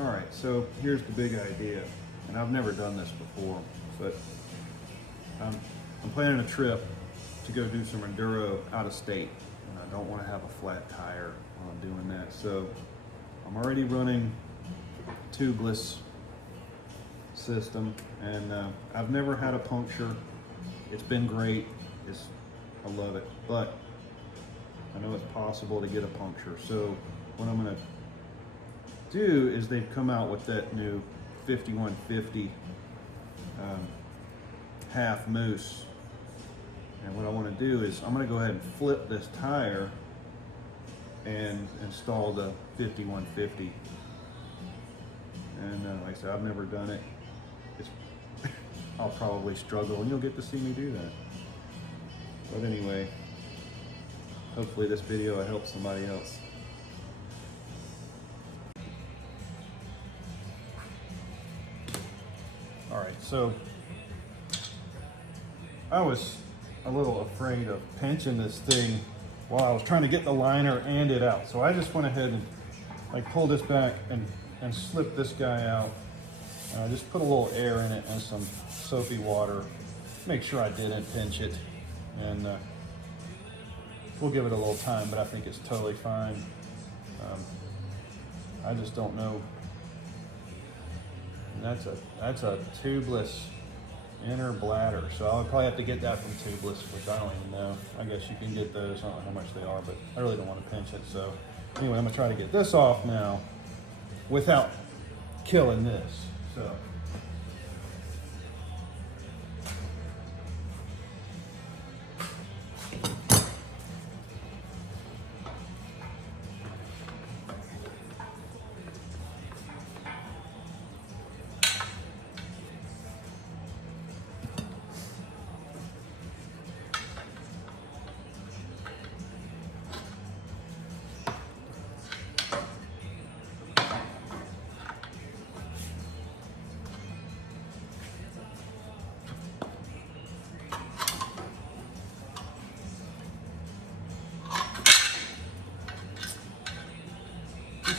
All right, so here's the big idea, and I've never done this before, but I'm planning a trip to go do some enduro out of state, and I don't want to have a flat tire while I'm doing that. So I'm already running Tubliss system, and I've never had a puncture. It's been great. I love it, but I know it's possible to get a puncture. So what I'm going to do is they've come out with that new 5150 half mousse, and what I want to do is I'm going to go ahead and flip this tire and install the 5150. And like I said, I've never done it. I'll probably struggle, and you'll get to see me do that. But anyway, hopefully this video will help somebody else. All right, so I was a little afraid of pinching this thing while I was trying to get the liner and it out. So I just went ahead and like pulled this back and slipped this guy out. I just put a little air in it and some soapy water. Make sure I didn't pinch it. And we'll give it a little time, but I think it's totally fine. I just don't know. And that's a Tubliss inner bladder, so I'll probably have to get that from Tubliss, which I don't even know. I guess you can get those. I don't know how much they are, but I really don't want to pinch it. So anyway, I'm gonna try to get this off now without killing this. So.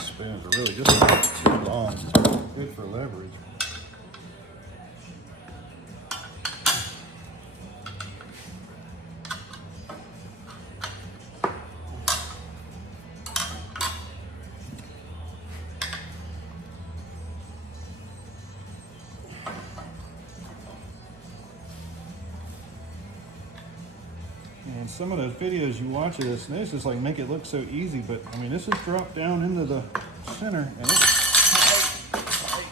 Spans are really just too long. Good for leverage. And some of those videos you watch of this, and this is like make it look so easy, but I mean this is dropped down into the center and it's tight.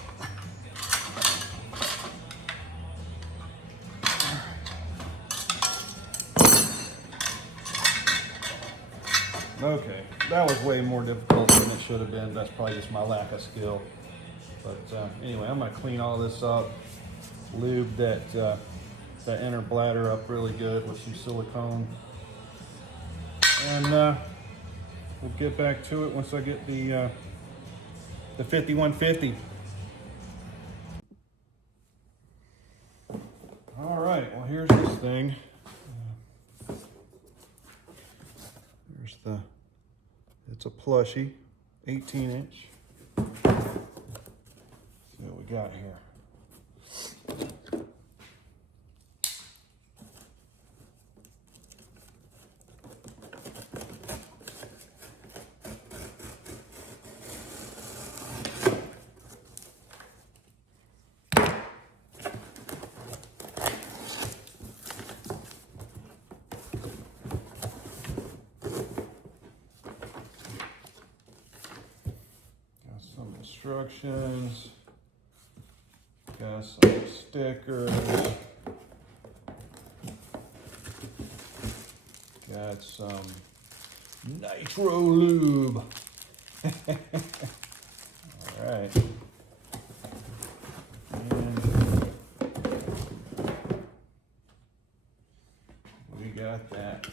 Okay, that was way more difficult than it should have been. That's probably just my lack of skill. But anyway, I'm gonna clean all this up, lube that inner bladder up really good with some silicone, and we'll get back to it once I get the 5150. All right, well here's this thing. It's a plushie, 18-inch. See what we got here. Instructions, got some stickers, got some Nitro lube. All right. And we got that.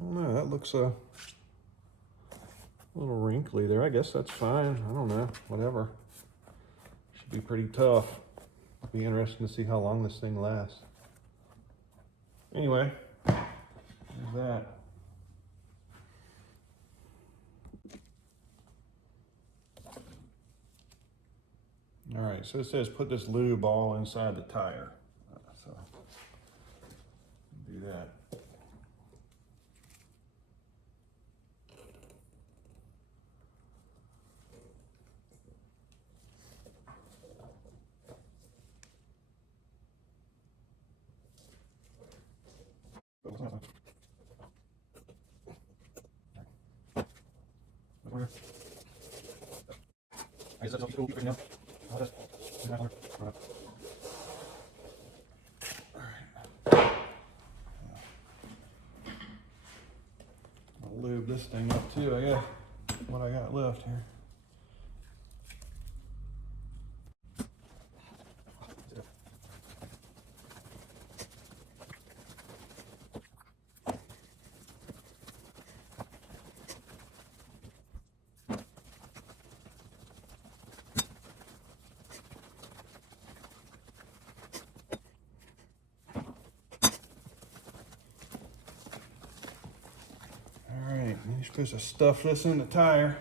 I don't know, that looks a little wrinkly there. I guess that's fine. I don't know, whatever. Should be pretty tough. It'll be interesting to see how long this thing lasts. Anyway, there's that. All right, so it says put this lube all inside the tire. So do that. I'll lube this thing up too. I got what I got left here. You're supposed to stuff this in the tire.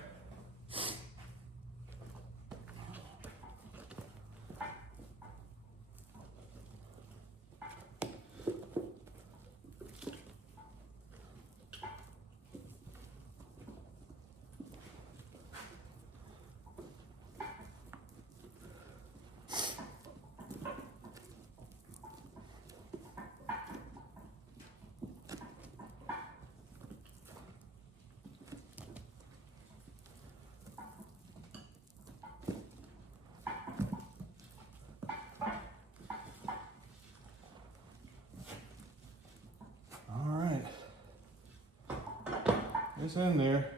It's in there,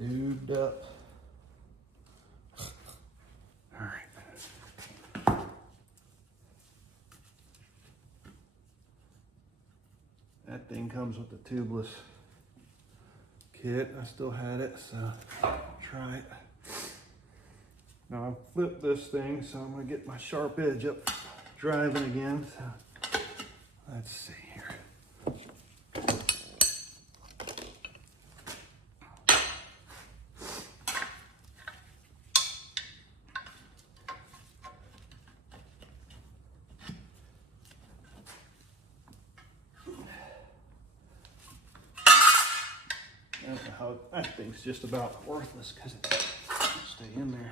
lubed up. All right. That thing comes with the Tubliss kit. I still had it, so try it. Now I flipped this thing, so I'm gonna get my sharp edge up driving again. So let's see here. That thing's just about worthless because it doesn't stay in there.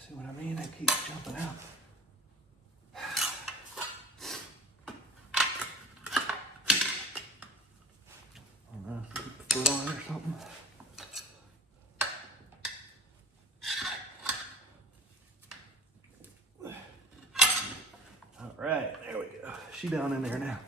See what I mean? It keeps jumping out. Foot on or something. All right, there we go. She down in there now.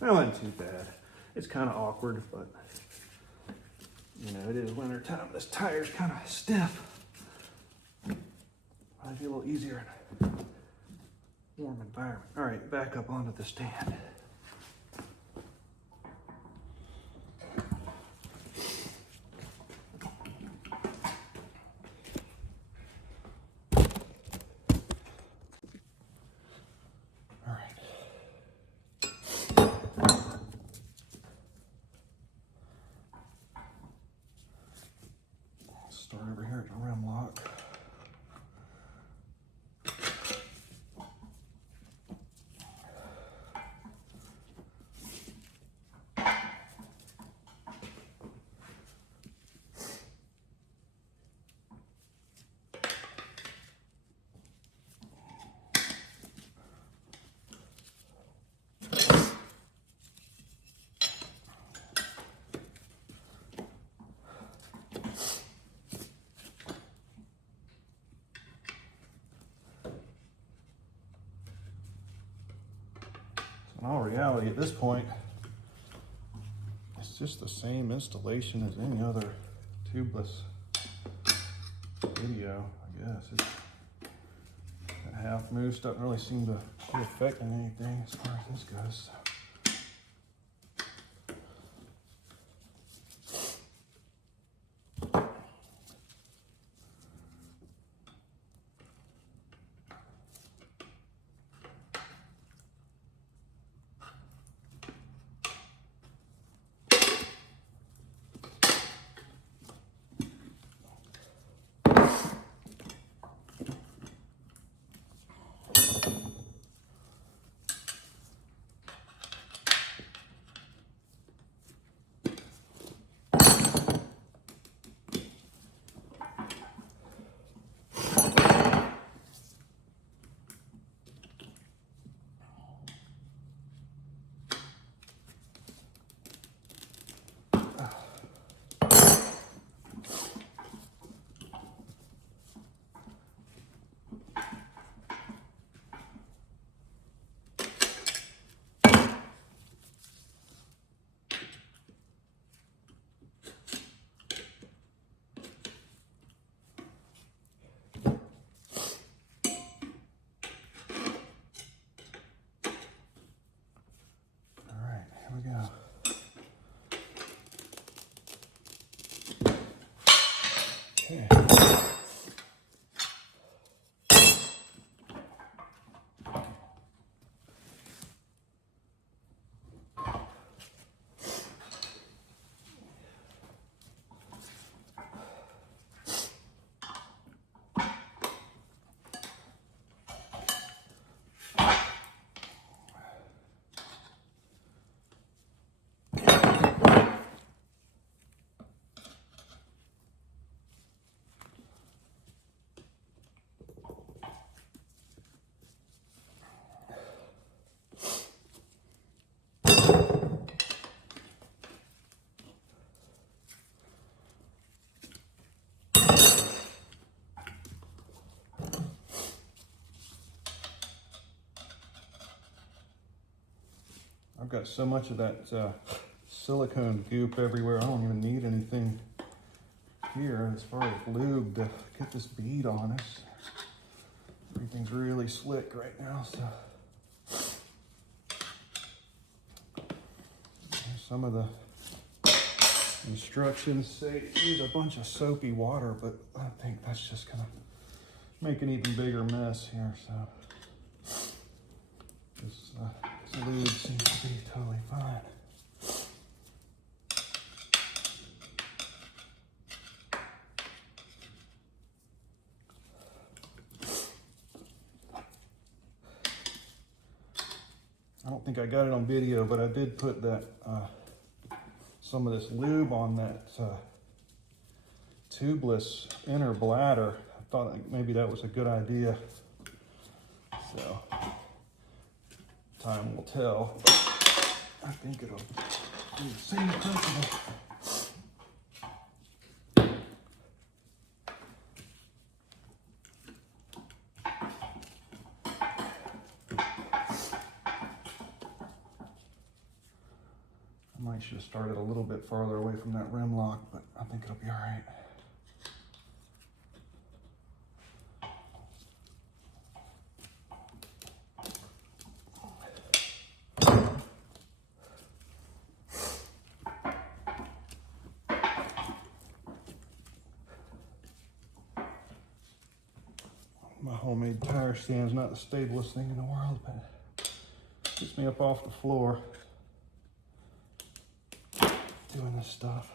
That wasn't too bad. It's kind of awkward, but you know, it is winter time. This tire's kind of stiff. Might be a little easier in a warm environment. All right, back up onto the stand. Start over here at the rim lock. In all reality, at this point, it's just the same installation as any other tubeless video, I guess. That half mousse doesn't really seem to be affecting anything as far as this goes. Okay. I've got so much of that silicone goop everywhere, I don't even need anything here as far as lube to get this bead on us. Everything's really slick right now, so. Here's some of the instructions say use a bunch of soapy water, but I think that's just gonna make an even bigger mess here, so. This lube seems to be totally fine. I don't think I got it on video, but I did put that some of this lube on that Tubliss inner bladder. I thought maybe that was a good idea. So time will tell. I think it'll do the same principle. I might should have started a little bit farther away from that rim lock, but I think it'll be all right. My homemade tire stand's not the stablest thing in the world, but it gets me up off the floor doing this stuff.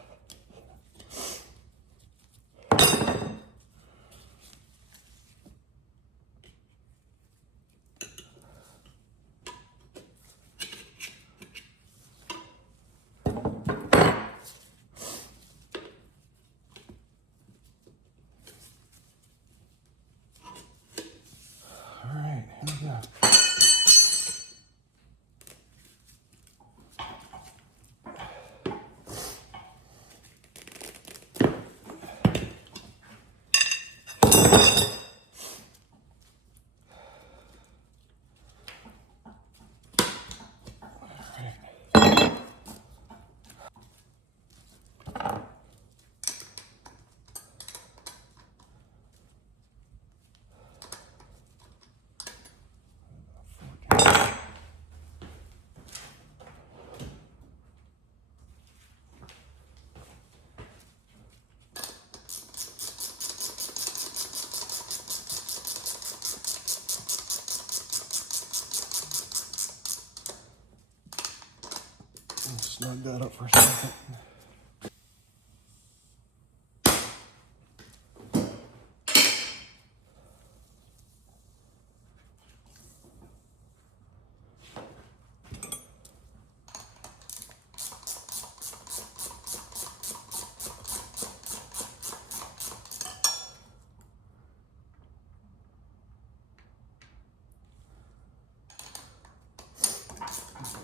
I'll snug that up for a second.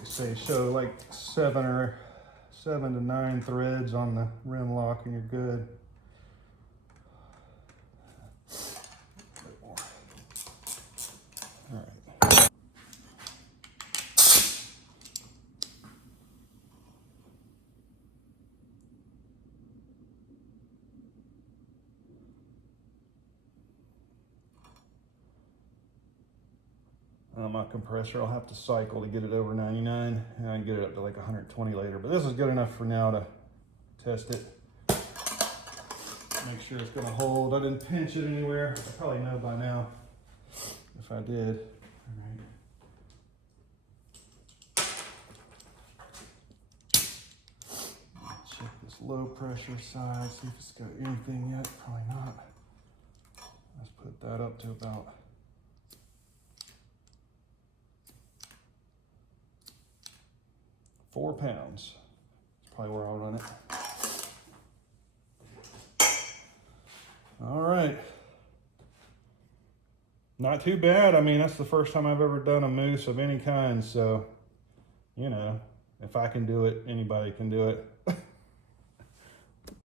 Say show like 7 to 9 threads on the rim lock and you're good. A bit more. All right. My compressor, I'll have to cycle to get it over 99, and I can get it up to like 120 later, but this is good enough for now to test it. Make sure it's gonna hold. I didn't pinch it anywhere. I probably know by now if I did. All right. Check this low pressure side, see if it's got anything yet. Probably not. Let's put that up to about 4 pounds. That's probably where I'll run it. All right. Not too bad. I mean, that's the first time I've ever done a mousse of any kind. So, you know, if I can do it, anybody can do it.